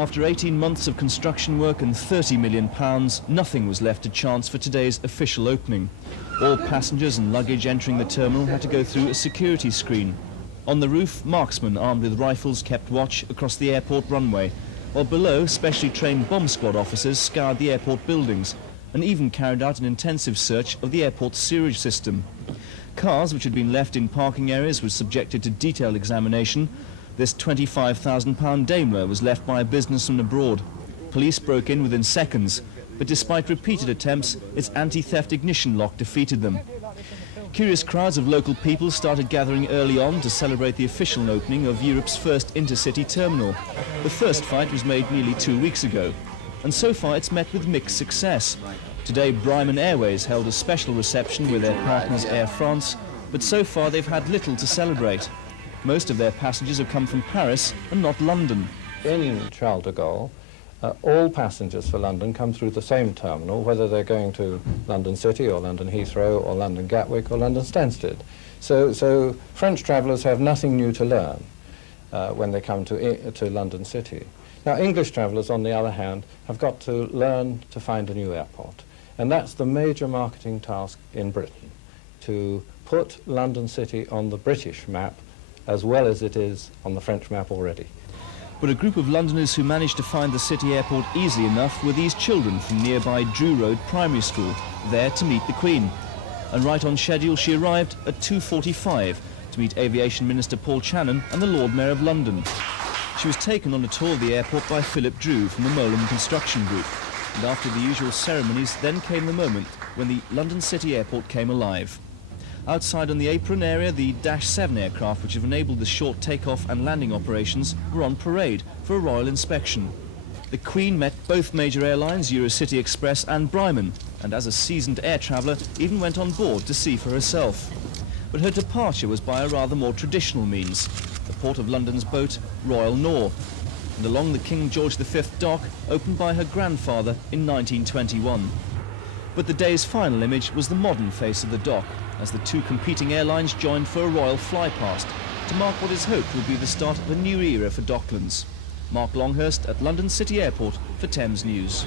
After 18 months of construction work and £30 million, nothing was left to chance for today's official opening. All passengers and luggage entering the terminal had to go through a security screen. On the roof, marksmen armed with rifles kept watch across the airport runway, while below, specially trained bomb squad officers scoured the airport buildings and even carried out an intensive search of the airport's sewerage system. Cars which had been left in parking areas were subjected to detailed examination. This £25,000 Daimler was left by a businessman abroad. Police broke in within seconds, but despite repeated attempts, its anti-theft ignition lock defeated them. Curious crowds of local people started gathering early on to celebrate the official opening of Europe's first intercity terminal. The first flight was made nearly 2 weeks ago, and so far it's met with mixed success. Today, Bremen Airways held a special reception with their partners Air France, but so far they've had little to celebrate. Most of their passengers have come from Paris and not London. In Charles de Gaulle, all passengers for London come through the same terminal, whether they're going to London City or London Heathrow or London Gatwick or London Stansted. So French travellers have nothing new to learn when they come to London City. Now, English travellers, on the other hand, have got to learn to find a new airport. And that's the major marketing task in Britain, to put London City on the British map as well as it is on the French map already. But a group of Londoners who managed to find the city airport easily enough were these children from nearby Drew Road Primary School, there to meet the Queen. And right on schedule, she arrived at 2:45 to meet Aviation Minister Paul Channon and the Lord Mayor of London. She was taken on a tour of the airport by Philip Drew from the Molam Construction Group. And after the usual ceremonies, then came the moment when the London City Airport came alive. Outside on the apron area, the Dash 7 aircraft, which have enabled the short takeoff and landing operations, were on parade for a royal inspection. The Queen met both major airlines, Eurocity Express and Bremen, and as a seasoned air traveller, even went on board to see for herself. But her departure was by a rather more traditional means, the Port of London's boat, Royal Nor, and along the King George V dock, opened by her grandfather in 1921. But the day's final image was the modern face of the dock, as the two competing airlines joined for a royal flypast to mark what is hoped will be the start of a new era for Docklands. Mark Longhurst at London City Airport for Thames News.